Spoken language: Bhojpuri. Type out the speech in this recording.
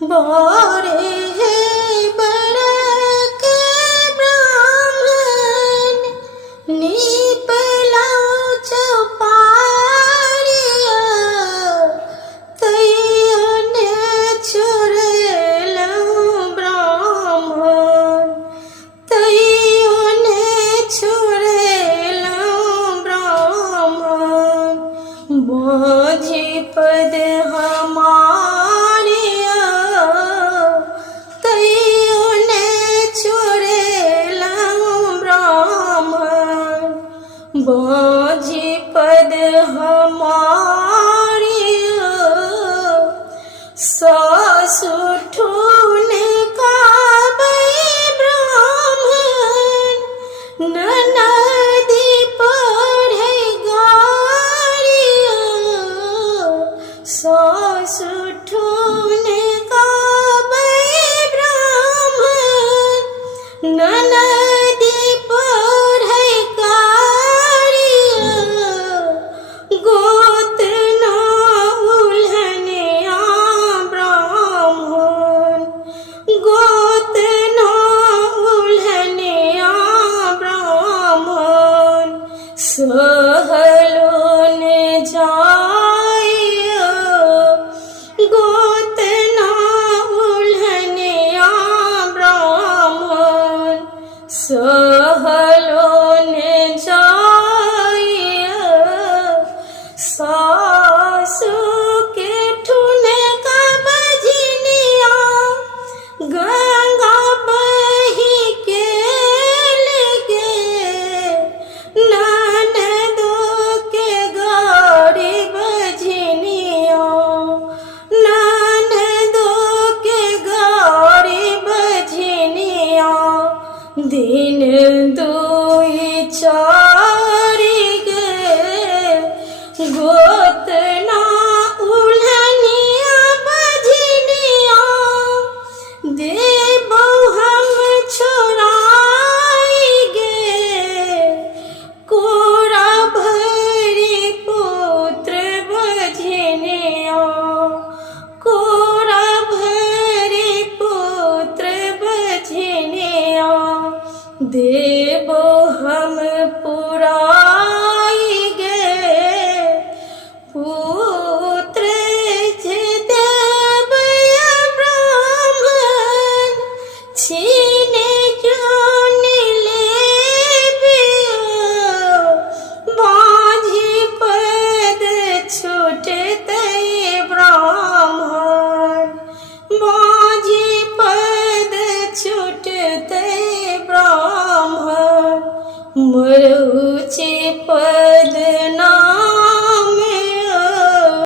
बोरे बड़क ब्राह्मण निपलाउ चौपारिया तैयने छोड़लौ ब्राह्मण तैयने छोड़लौ ब्राह्मण बोझी पद हमारिया तैयने छोड़लौ ब्राह्मण बोझी पद हमारिया सासु ठूने काबै ब्राह्मण ननदी पढ़ै गारिया सासु ठूने काबै ब्राह्मण ननदी पढ़ै गारिया गोत ना उल्हनिया ब्राह्मण गोत ना उल्हनिया ब्राह्मण सहलो ने जाइया गोत ना उल्हनिया ब्राह्मण सहलो ने जाइया सासु के ठुने का बजनिया गंगा बही के लगे ननदो के गाड़ी बजनिया ननदो के गाड़ी बजनिया दिन दुई चारि गे गोत ना उल्हनिया बजनिया देबौ हम छोड़ाई गे कोरा भरी पुत्र बजनिया कोरा भरी पुत्र बजनिया देबो हम पुराई गे पुत्र जे देबै ब्राह्मण छीने जान लेबियो बाँझी पद छूटतै ब्राह्मण बाँझी पद छूटतै ब्राह्मण मरुचि पद